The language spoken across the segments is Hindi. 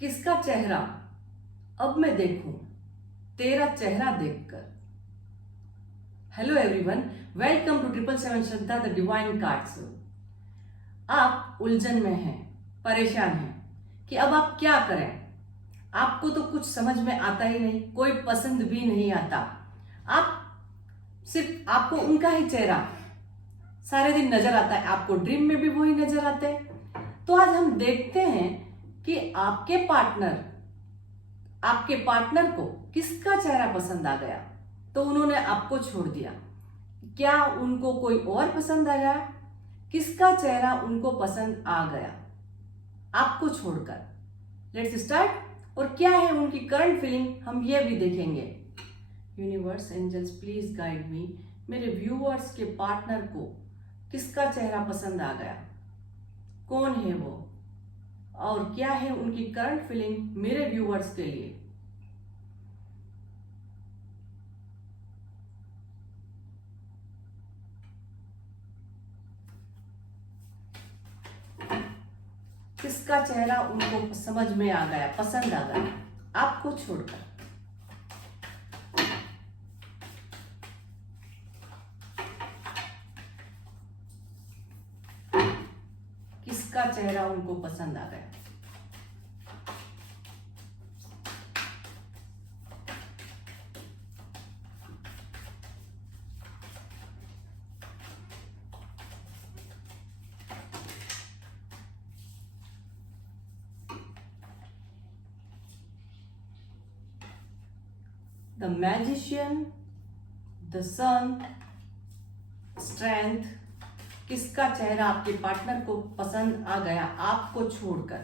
किसका चेहरा अब मैं देखूं तेरा चेहरा देखकर। Hello everyone, welcome to 777 Shraddha the divine cards. आप उलझन में हैं, परेशान हैं कि अब आप क्या करें। आपको तो कुछ समझ में आता ही नहीं, कोई पसंद भी नहीं आता। आप सिर्फ आपको उनका ही चेहरा सारे दिन नजर आता है, आपको ड्रीम में भी वही नजर आते हैं। तो आज हम देखते हैं कि आपके पार्टनर को किसका चेहरा पसंद आ गया तो उन्होंने आपको छोड़ दिया। क्या उनको कोई और पसंद आ गया? किसका चेहरा उनको पसंद आ गया आपको छोड़कर? Let's start. और क्या है उनकी करंट फीलिंग, हम ये भी देखेंगे। Universe, angels, please guide me. मेरे व्यूअर्स के पार्टनर को किसका चेहरा पसंद आ गया? कौन है वो और क्या है उनकी करंट फीलिंग मेरे व्यूअर्स के लिए? किसका चेहरा उनको समझ में आ गया, पसंद आ गया आपको छोड़कर? किसका चेहरा उनको पसंद आ गया? The magician, the sun, strength. किसका चेहरा आपके पार्टनर को पसंद आ गया आपको छोड़कर?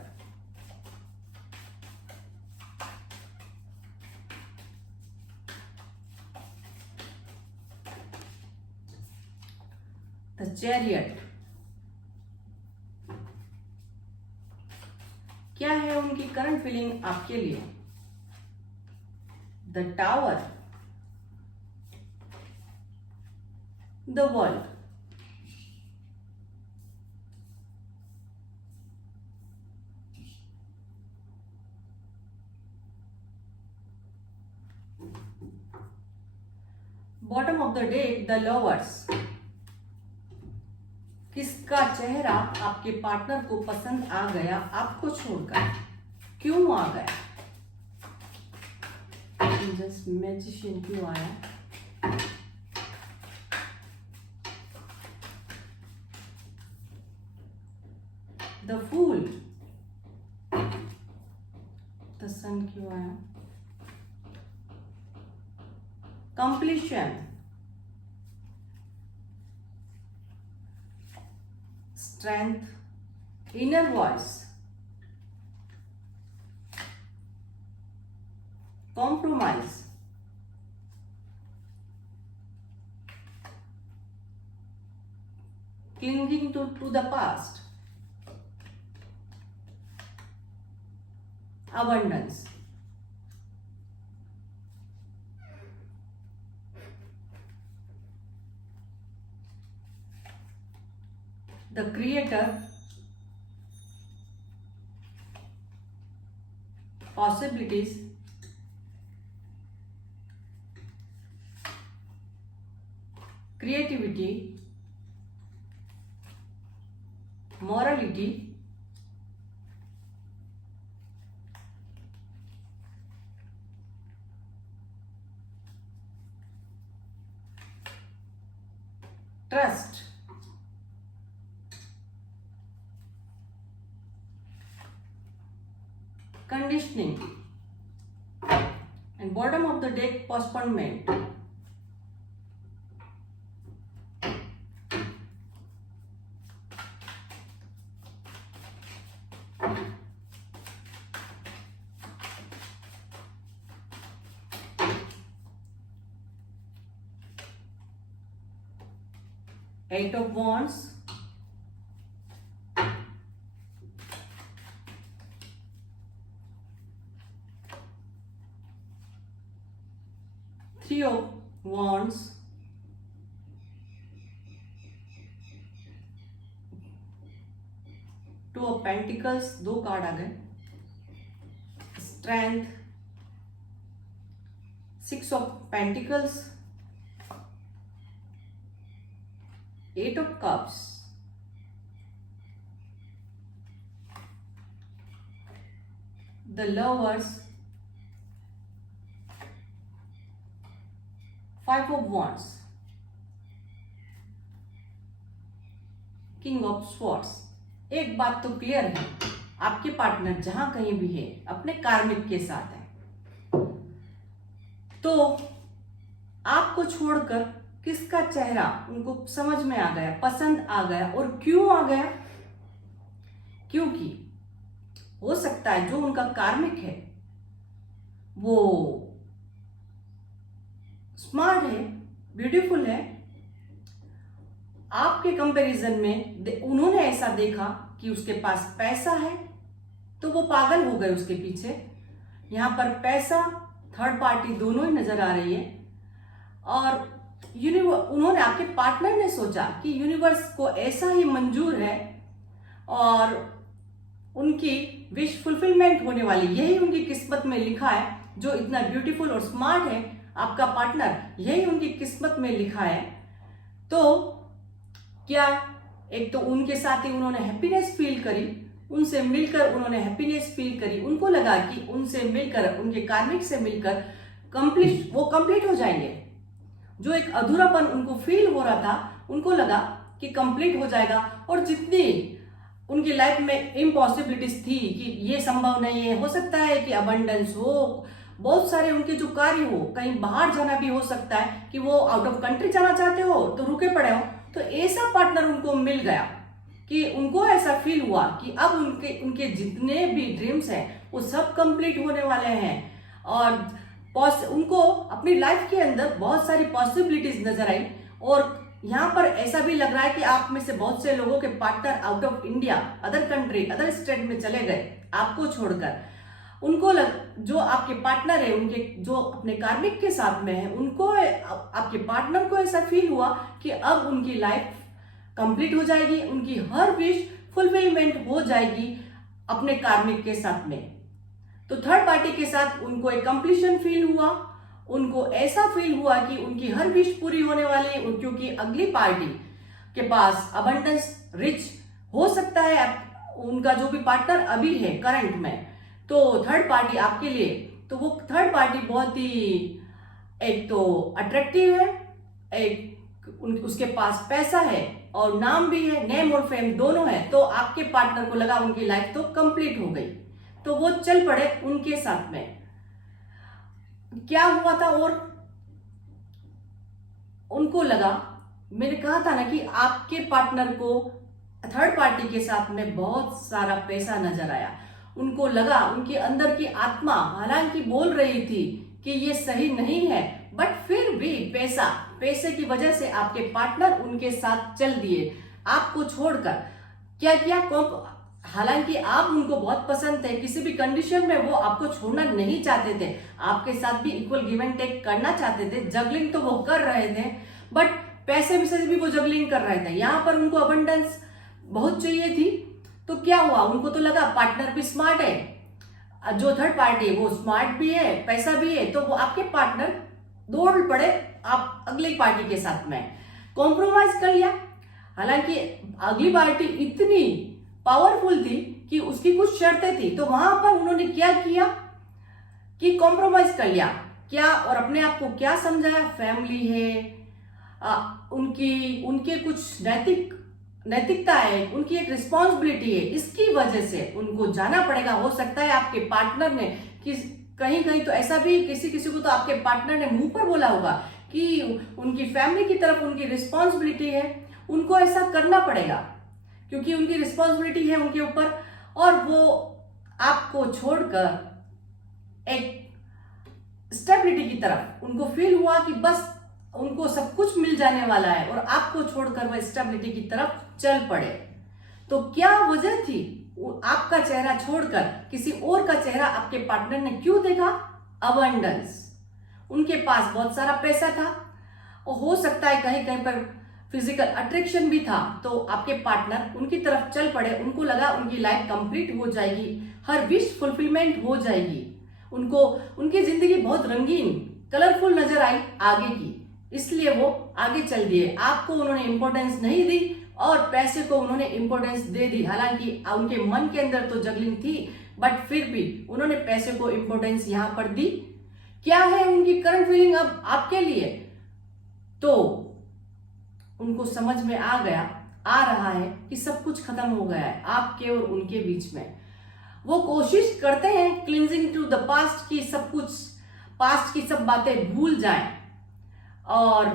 The chariot. क्या है उनकी करंट फीलिंग आपके लिए? The tower, the world. Bottom of the deck, the lovers. किसका चेहरा आपके पार्टनर को पसंद आ गया आपको छोड़कर? क्यों आ गया? जस्ट मैजिशियन क्यों आया? द फूल, द सन क्यों आया? Completion, strength, inner voice, compromise, clinging to the past, abundance. The creator, possibilities, creativity, morality, trust, conditioning, and bottom of the deck, postponement. Eight of Wands, Three of Wands, two of pentacles, दो कार्ड आ गए। Strength, 6 of pentacles, 8 of cups, the lovers, 5 of wands, king of swords. एक बात तो क्लियर है, आपके पार्टनर जहां कहीं भी है अपने कार्मिक के साथ है, तो आपको छोड़कर किसका चेहरा उनको समझ में आ गया, पसंद आ गया। और क्यों आ गया? क्योंकि हो सकता है जो उनका कार्मिक है वो स्मार्ट है, ब्यूटीफुल है। आपके कंपैरिजन में उन्होंने ऐसा देखा कि उसके पास पैसा है तो वो पागल हो गए उसके पीछे। यहां पर पैसा, थर्ड पार्टी दोनों ही नजर आ रही है। और उन्होंने, आपके पार्टनर ने सोचा कि यूनिवर्स को ऐसा ही मंजूर है और उनकी विश फुलफिलमेंट होने वाली, यही उनकी किस्मत में लिखा है। जो इतना ब्यूटीफुल और स्मार्ट है आपका पार्टनर, यही उनकी किस्मत में लिखा है। तो क्या, एक तो उनके साथ ही उन्होंने हैप्पीनेस फील करी, उनसे मिलकर उन्होंने हैप्पीनेस फील करी। उनको लगा कि उनसे मिलकर, उनके कार्मिक से मिलकर वो कंप्लीट हो जाएंगे। जो एक अधूरापन उनको फील हो रहा था, उनको लगा कि कंप्लीट हो जाएगा। और जितनी उनकी लाइफ में इम्पॉसिबिलिटीज थी कि ये संभव नहीं है, हो सकता है कि अबंडेंस हो, बहुत सारे उनके जो कार्य हो, कहीं बाहर जाना भी हो सकता है कि वो आउट ऑफ कंट्री जाना चाहते हो तो रुके पड़े हो, तो ऐसा पार्टनर उनको मिल गया कि उनको ऐसा फील हुआ कि अब उनके जितने भी ड्रीम्स हैं वो सब कंप्लीट होने वाले हैं। और उनको अपनी लाइफ के अंदर बहुत सारी पॉसिबिलिटीज नजर आई। और यहाँ पर ऐसा भी लग रहा है कि आप में से बहुत से लोगों के partner out of India, other country, other state में चले गए आपको छोड़कर। उनको जो आपके पार्टनर है, उनके जो अपने कार्मिक के साथ में है, उनको, आपके पार्टनर को ऐसा फील हुआ कि अब उनकी लाइफ कंप्लीट हो जाएगी, उनकी हर विश फुलफिलमेंट हो जाएगी अपने कार्मिक के साथ में। तो थर्ड पार्टी के साथ उनको एक कंप्लीशन फील हुआ। उनको ऐसा फील हुआ कि उनकी हर विश पूरी होने वाली है, क्योंकि अगली पार्टी के पास अबंडेंस, रिच हो सकता है उनका जो भी पार्टनर अभी है करंट में। तो थर्ड पार्टी आपके लिए, तो वो थर्ड पार्टी बहुत ही, एक तो अट्रैक्टिव है, एक उसके पास पैसा है और नाम भी है, नेम और फेम दोनों है। तो आपके पार्टनर को लगा उनकी लाइफ तो कंप्लीट हो गई, तो वो चल पड़े उनके साथ में। क्या हुआ था? और उनको लगा, मैंने कहा था ना कि आपके पार्टनर को थर्ड पार्टी के साथ में बहुत सारा पैसा नजर आया। उनको लगा, उनके अंदर की आत्मा हालांकि बोल रही थी कि ये सही नहीं है, बट फिर भी पैसे की वजह से आपके पार्टनर उनके साथ चल दिए आपको छोड़कर। क्या किया? हालांकि आप उनको बहुत पसंद थे, किसी भी कंडीशन में वो आपको छोड़ना नहीं चाहते थे, आपके साथ भी इक्वल गिव एंड टेक करना चाहते थे। जगलिंग तो वो कर रहे थे, बट पैसे से भी वो जगलिंग कर रहे थे। यहाँ पर उनको अबंडेंस बहुत चाहिए थी। तो क्या हुआ? उनको तो लगा पार्टनर भी स्मार्ट है, जो थर्ड पार्टी है वो स्मार्ट भी है, पैसा भी है, तो वो आपके पार्टनर दौड़ पड़े आप अगली पार्टी के साथ में, कॉम्प्रोमाइज कर लिया। हालांकि अगली पार्टी इतनी पावरफुल थी कि उसकी कुछ शर्तें थी, तो वहां पर उन्होंने क्या किया कि कॉम्प्रोमाइज कर लिया। क्या? और अपने आप को क्या समझाया? फैमिली है, उनके कुछ नैतिकता है, उनकी एक रिस्पॉन्सिबिलिटी है, इसकी वजह से उनको जाना पड़ेगा। हो सकता है आपके पार्टनर ने कहीं कहीं तो ऐसा भी किसी को तो आपके पार्टनर ने मुंह पर बोला होगा कि उनकी फैमिली की तरफ उनकी रिस्पॉन्सिबिलिटी है, उनको ऐसा करना पड़ेगा क्योंकि उनकी रिस्पॉन्सिबिलिटी है उनके ऊपर। और वो आपको छोड़कर एक स्टेबिलिटी की तरफ उनको फील हुआ कि बस उनको सब कुछ मिल जाने वाला है, और आपको छोड़कर वह स्टेबिलिटी की तरफ चल पड़े। तो क्या वजह थी? आपका चेहरा छोड़कर किसी और का चेहरा आपके पार्टनर ने क्यों देखा? अबंडेंस। उनके पास बहुत सारा पैसा था, और हो सकता है कहीं कहीं पर फिजिकल अट्रैक्शन भी था। तो आपके पार्टनर उनकी तरफ चल पड़े, उनको लगा उनकी लाइफ कंप्लीट हो जाएगी, हर विश फुलफिलमेंट हो जाएगी। उनको उनकी जिंदगी बहुत रंगीन कलरफुल नजर आई आगे की, इसलिए वो आगे चल दिए। आपको उन्होंने इंपॉर्टेंस नहीं दी और पैसे को उन्होंने इंपॉर्टेंस दे दी। हालांकि उनके मन के अंदर तो जगलिंग थी, बट फिर भी उन्होंने पैसे को इंपॉर्टेंस यहां पर दी। क्या है उनकी करंट फीलिंग अब आपके लिए? तो उनको समझ में आ रहा है कि सब कुछ खत्म हो गया है आपके और उनके बीच में। वो कोशिश करते हैं क्लींजिंग टू द पास्ट, की सब कुछ पास्ट की सब बातें भूल जाएं, और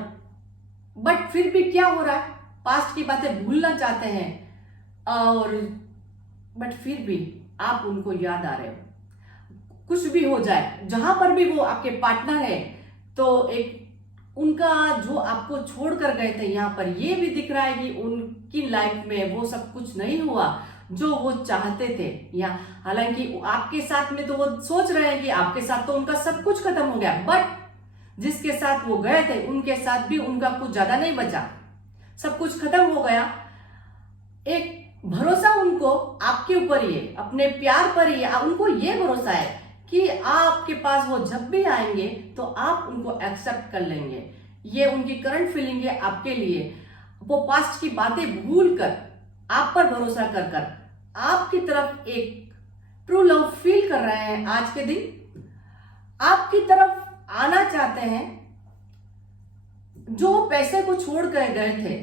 बट फिर भी क्या हो रहा है, पास्ट की बातें भूलना चाहते हैं और बट फिर भी आप उनको याद आ रहे हो। कुछ भी हो जाए, जहां पर भी वो आपके पार्टनर है, तो एक उनका जो आपको छोड़ कर गए थे, यहां पर ये भी दिख रहा है कि उनकी लाइफ में वो सब कुछ नहीं हुआ जो वो चाहते थे। या हालांकि आपके साथ में तो वो सोच रहे हैं कि आपके साथ तो उनका सब कुछ खत्म हो गया, बट जिसके साथ वो गए थे उनके साथ भी उनका कुछ ज्यादा नहीं बचा, सब कुछ खत्म हो गया। एक भरोसा उनको आपके ऊपर ही है, अपने प्यार पर ही है। उनको ये भरोसा है कि आपके पास वो जब भी आएंगे तो आप उनको एक्सेप्ट कर लेंगे। ये उनकी करंट फीलिंग है आपके लिए। वो पास्ट की बातें भूल कर आप पर भरोसा कर कर आपकी तरफ एक ट्रू लव फील कर रहे हैं। आज के दिन आपकी तरफ आना चाहते हैं। जो पैसे को छोड़ कर गए थे,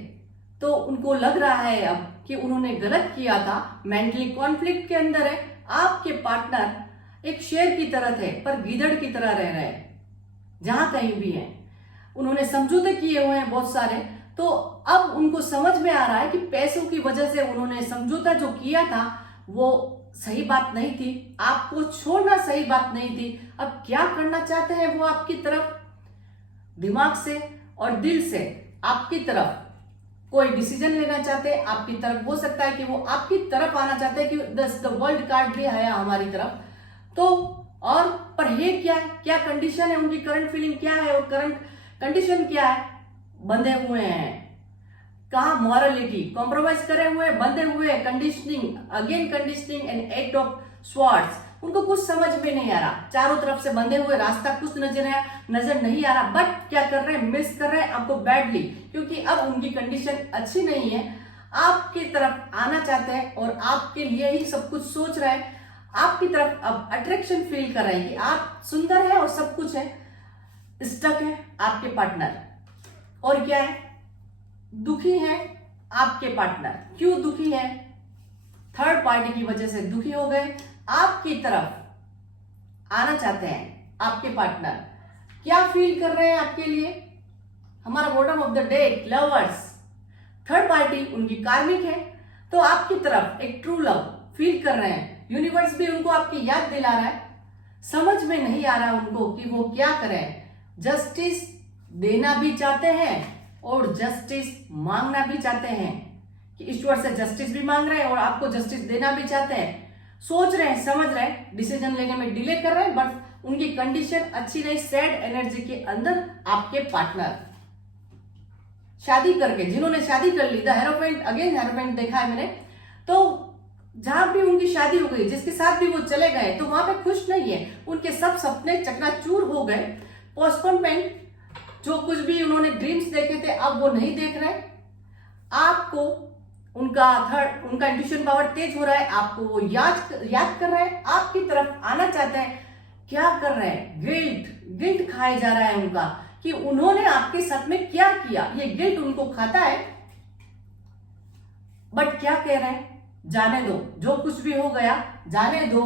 तो उनको लग रहा है अब कि उन्होंने गलत किया था, मेंटली कॉन्फ्लिक्ट के अंदर है। आपके पार्टनर एक शेर की तरह थे पर गीदड़ की तरह रह रहे हैं, जहां कहीं भी हैं। उन्होंने समझौते किए हुए हैं बहुत सारे, तो अब उनको समझ में आ रहा है कि पैसों की वजह से उन्होंने समझौता जो किया था वो सही बात नहीं थी, आपको छोड़ना सही बात नहीं थी। अब क्या करना चाहते हैं वो आपकी तरफ, दिमाग से और दिल से आपकी तरफ कोई डिसीजन लेना चाहते हैं आपकी तरफ। हो सकता है कि वो आपकी तरफ आना चाहते हैं कि द वर्ल्ड कार्ड भी है हमारी तरफ। तो और पर ये क्या है, क्या कंडीशन है, उनकी करंट फीलिंग क्या है और करंट कंडीशन क्या है? बंधे हुए हैं। कहा मॉरलिटी कॉम्प्रोमाइज करे हुए, बंधे हुए, conditioning, again conditioning and eight of swords. उनको कुछ समझ में नहीं आ रहा, चारों तरफ से बंधे हुए, रास्ता कुछ नजर नहीं आ रहा, बट क्या कर रहे हैं, मिस कर रहे हैं आपको बैडली, क्योंकि अब उनकी कंडीशन अच्छी नहीं है। आपकी तरफ आना चाहते हैं और आपके लिए ही सब कुछ सोच रहे हैं, आपकी तरफ अब अट्रैक्शन फील कर रहे हैं कि आप सुंदर है और सब कुछ है। स्टक है आपके पार्टनर, और क्या है, दुखी है आपके पार्टनर। क्यों दुखी है? थर्ड पार्टी की वजह से दुखी हो गए। आपकी तरफ आना चाहते हैं आपके पार्टनर। क्या फील कर रहे हैं आपके लिए? हमारा bottom of the deck lovers. Third party उनकी कार्मिक है, तो आपकी तरफ एक ट्रू लव फील कर रहे हैं। यूनिवर्स भी उनको आपकी याद दिला रहा है। समझ में नहीं आ रहा उनको कि वो क्या करें। जस्टिस देना भी चाहते हैं और जस्टिस मांगना भी चाहते हैं, कि ईश्वर से जस्टिस भी मांग रहे हैं और आपको जस्टिस देना भी चाहते हैं। सोच रहे हैं, समझ रहे हैं, डिसीजन लेने में डिले कर रहे हैं, बट उनकी कंडीशन अच्छी नहीं। सैड एनर्जी के अंदर आपके पार्टनर शादी करके, जिन्होंने शादी कर ली, द हेरोफेंट, अगेन हेरोफेंट देखा है मैंने, तो जहां भी उनकी शादी हो गई, जिसके साथ भी वो चले गए, तो वहां पे खुश नहीं है। उनके सब सपने चकनाचूर हो गए। पोस्टपोनमेंट, जो कुछ भी उन्होंने ड्रीम्स देखे थे अब वो नहीं देख रहे। आपको उनका इंट्यूशन पावर तेज हो रहा है, आपको वो याद कर रहा है, आपकी तरफ आना चाहते हैं। क्या कर रहे हैं? गिल्ट खाया जा रहा है उनका, कि उन्होंने आपके साथ में क्या किया, ये गिल्ट उनको खाता है। बट क्या कह रहे हैं? जाने दो, जो कुछ भी हो गया जाने दो।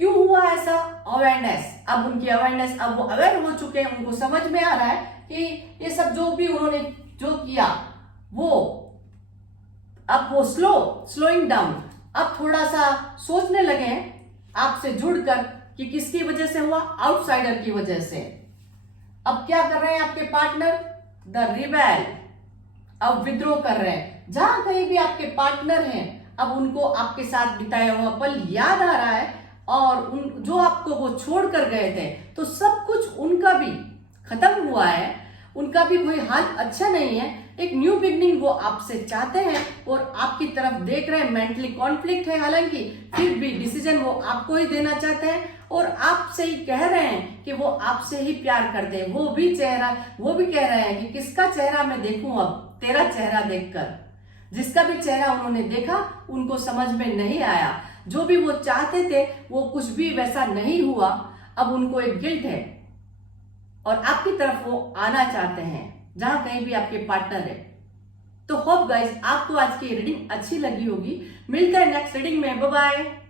क्यों हुआ ऐसा? अवेयरनेस। अब उनकी अवेयरनेस, अब वो अवेयर हो चुके हैं, उनको समझ में आ रहा है कि ये सब जो भी उन्होंने जो किया वो अब वो स्लोइंग डाउन, अब थोड़ा सा सोचने लगे हैं आपसे जुड़कर कि किसकी वजह से हुआ, आउटसाइडर की वजह से। अब क्या कर रहे हैं आपके पार्टनर? द रिबेल, अब विद्रोह कर रहे हैं। जहां कहीं भी आपके पार्टनर हैं, अब उनको आपके साथ बिताया हुआ पल याद आ रहा है, और उन जो आपको वो छोड़ कर गए थे, तो सब कुछ उनका भी खत्म हुआ है, उनका भी कोई हाल अच्छा नहीं है। एक न्यू बिगनिंग वो आपसे चाहते हैं और आपकी तरफ देख रहे हैं। मेंटली कॉन्फ्लिक्ट है हालांकि, फिर भी डिसीजन वो आपको ही देना चाहते हैं और आपसे ही कह रहे हैं कि वो आपसे ही प्यार करते हैं। वो भी कह रहे हैं कि किसका चेहरा मैं देखूं अब तेरा चेहरा देखकर। जिसका भी चेहरा उन्होंने देखा उनको समझ में नहीं आया, जो भी वो चाहते थे वो कुछ भी वैसा नहीं हुआ। अब उनको एक गिल्ट है और आपकी तरफ वो आना चाहते हैं जहां कहीं भी आपके पार्टनर है। तो होप गाइस आपको आज की रीडिंग अच्छी लगी होगी। मिलते हैं नेक्स्ट रीडिंग में, बाय बाय।